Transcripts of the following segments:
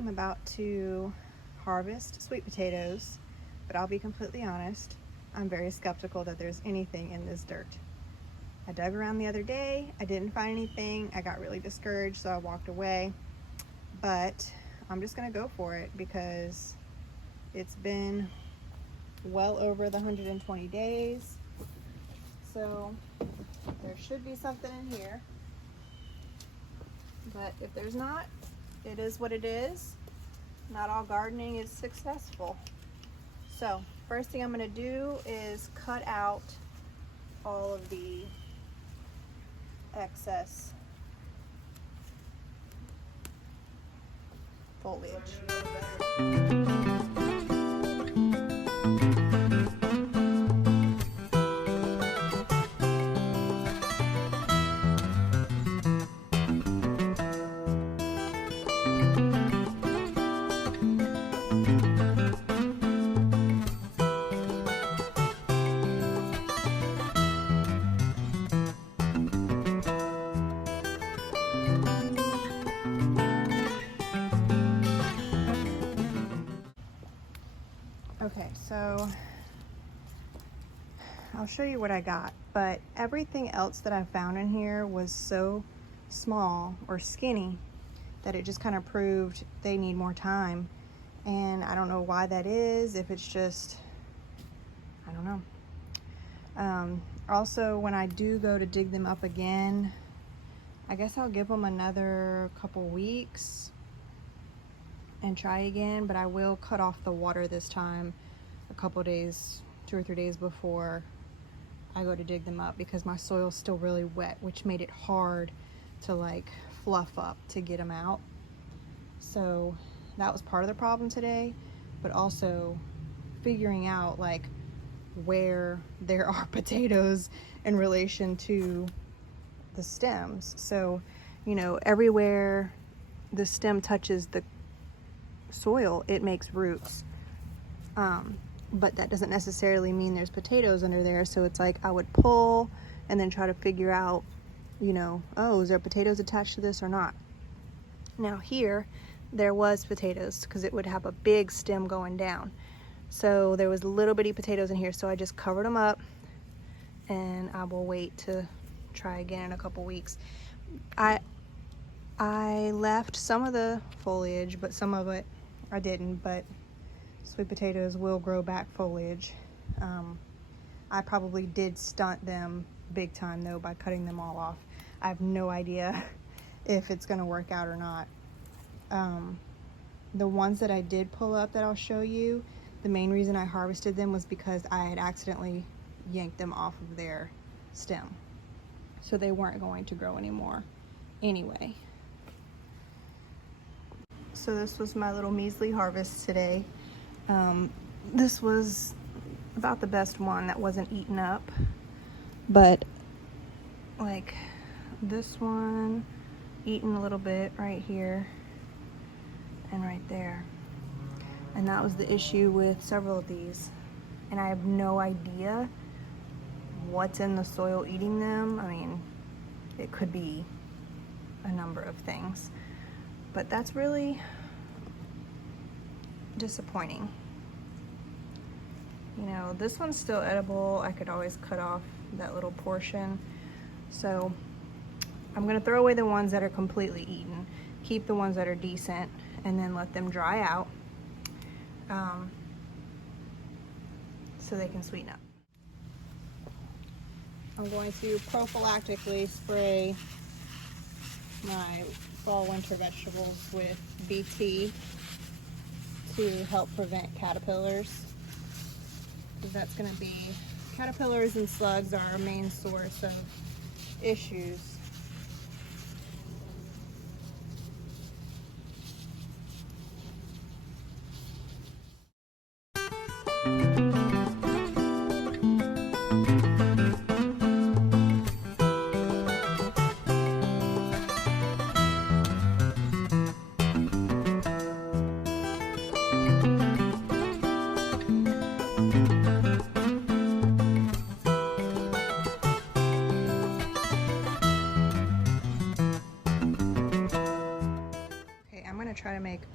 am about to harvest sweet potatoes, but I'll be completely honest, I'm very skeptical that there's anything in this dirt. I dug around the other day, I didn't find anything, I got really discouraged, so I walked away. But I'm just gonna go for it because it's been well over the 120 days. So there should be something in here. But if there's not, it is what it is. Not all gardening is successful. So first thing I'm gonna do is cut out all of the excess foliage. Okay, so I'll show you what I got, but everything else that I found in here was so small or skinny that it just kind of proved they need more time. And I don't know why that is, if it's just, I don't know. Also, when I do go to dig them up again, I guess I'll give them another couple weeks and try again, but I will cut off the water this time a couple days, 2 or 3 days before I go to dig them up, because my soil's still really wet, which made it hard to like fluff up to get them out. So that was part of the problem today, but also figuring out like where there are potatoes in relation to the stems. So, you know, everywhere the stem touches the soil, it makes roots, but that doesn't necessarily mean there's potatoes under there. So it's like I would pull and then try to figure out, you know, oh, is there potatoes attached to this or not? Now here there was potatoes because it would have a big stem going down, so there was little bitty potatoes in here, so I just covered them up and I will wait to try again in a couple weeks. I left some of the foliage, but some of it I didn't, but sweet potatoes will grow back foliage. I probably did stunt them big time though by cutting them all off. I have no idea if it's gonna work out or not. The ones that I did pull up that I'll show you, the main reason I harvested them was because I had accidentally yanked them off of their stem. So they weren't going to grow anymore anyway. So this was my little measly harvest today. This was about the best one that wasn't eaten up, but like this one eaten a little bit right here and right there. And that was the issue with several of these. And I have no idea what's in the soil eating them. I mean, it could be a number of things, but that's really disappointing. You know, this one's still edible. I could always cut off that little portion. So I'm gonna throw away the ones that are completely eaten, keep the ones that are decent, and then let them dry out so they can sweeten up. I'm going to prophylactically spray my fall winter vegetables with BT to help prevent caterpillars, because that's going to be, caterpillars and slugs are our main source of issues.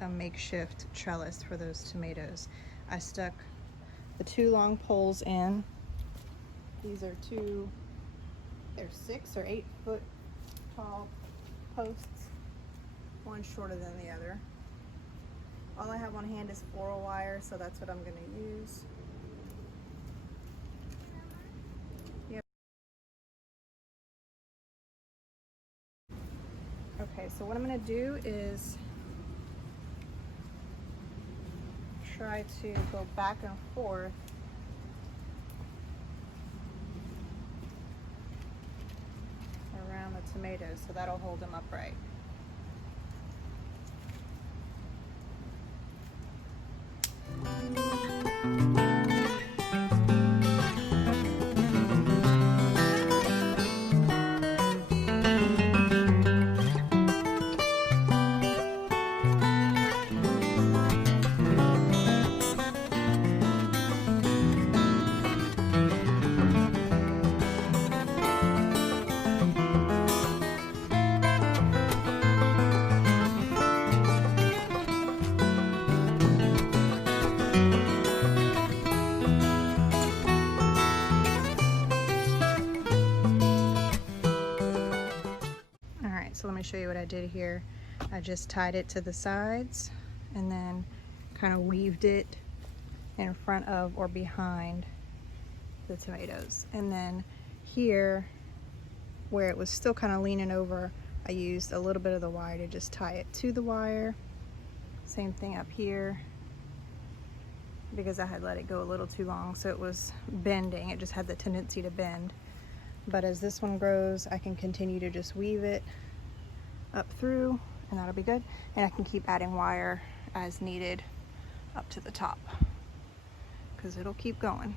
a makeshift trellis for those tomatoes. I stuck the 2 long poles in. These are they're 6 or 8 foot tall posts, one shorter than the other. All I have on hand is floral wire, so that's what I'm going to use. Yep. Okay, so what I'm going to do is try to go back and forth around the tomatoes, so that'll hold them upright. So let me show you what I did here. I just tied it to the sides and then kind of weaved it in front of or behind the tomatoes. And then here, where it was still kind of leaning over, I used a little bit of the wire to just tie it to the wire. Same thing up here, because I had let it go a little too long, so it was bending. It just had the tendency to bend. But as this one grows, I can continue to just weave it up through, and that'll be good. And I can keep adding wire as needed up to the top, because it'll keep going.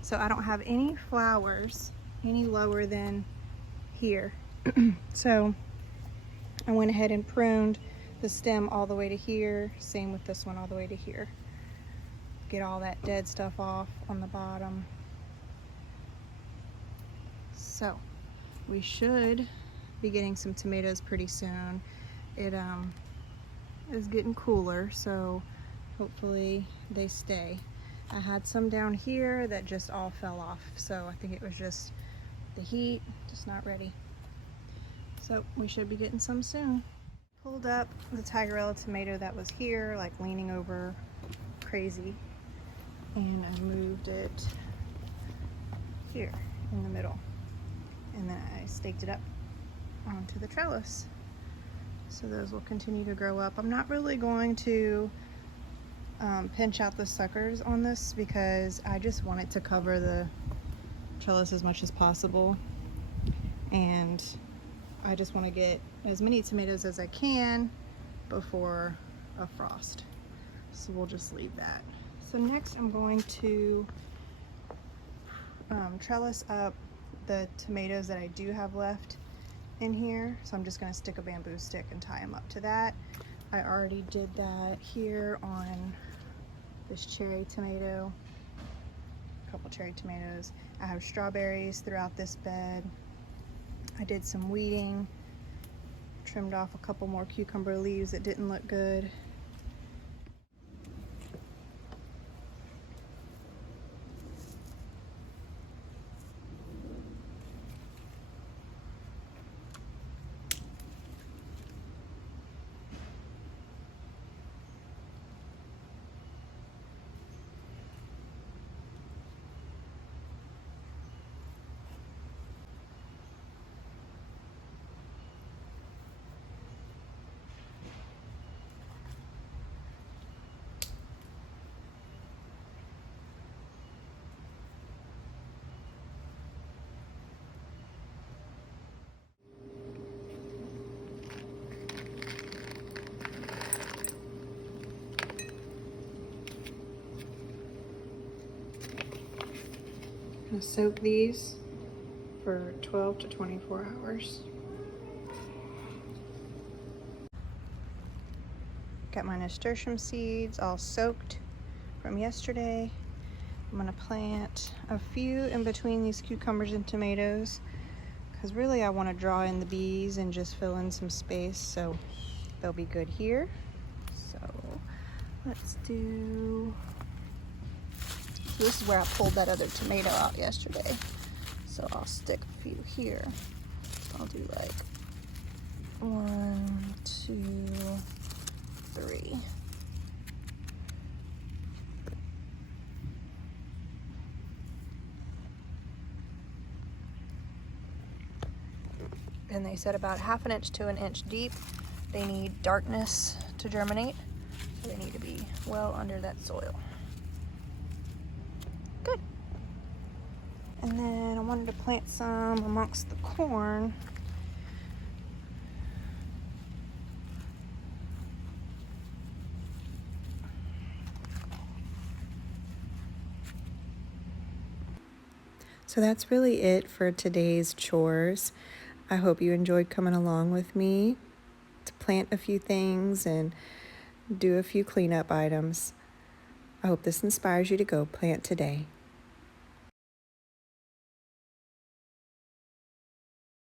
So I don't have any flowers any lower than here. So I went ahead and pruned the stem all the way to here. Same with this one, all the way to here. Get all that dead stuff off on the bottom. So we should be getting some tomatoes pretty soon. It is getting cooler, so hopefully they stay. I had some down here that just all fell off, so I think it was just the heat, just not ready. So we should be getting some soon. Pulled up the Tigerella tomato that was here, like leaning over crazy, and I moved it here in the middle, and then I staked it up onto the trellis. So those will continue to grow up. I'm not really going to pinch out the suckers on this, because I just want it to cover the trellis as much as possible, and I just want to get as many tomatoes as I can before a frost. So we'll just leave that. So next I'm going to trellis up the tomatoes that I do have left in here. So I'm just going to stick a bamboo stick and tie them up to that. I already did that here on this cherry tomato, a couple cherry tomatoes. I have strawberries throughout this bed. I did some weeding, trimmed off a couple more cucumber leaves that didn't look good. I'm gonna soak these for 12 to 24 hours. Got my nasturtium seeds all soaked from yesterday. I'm gonna plant a few in between these cucumbers and tomatoes, because really I want to draw in the bees and just fill in some space, so they'll be good here. So Let's do, this is where I pulled that other tomato out yesterday. So I'll stick a few here. I'll do like 1, 2, 3. And they said about 1/2 inch to 1 inch deep. They need darkness to germinate, so they need to be well under that soil. Good. And then I wanted to plant some amongst the corn. So that's really it for today's chores. I hope you enjoyed coming along with me to plant a few things and do a few cleanup items. I hope this inspires you to go plant today.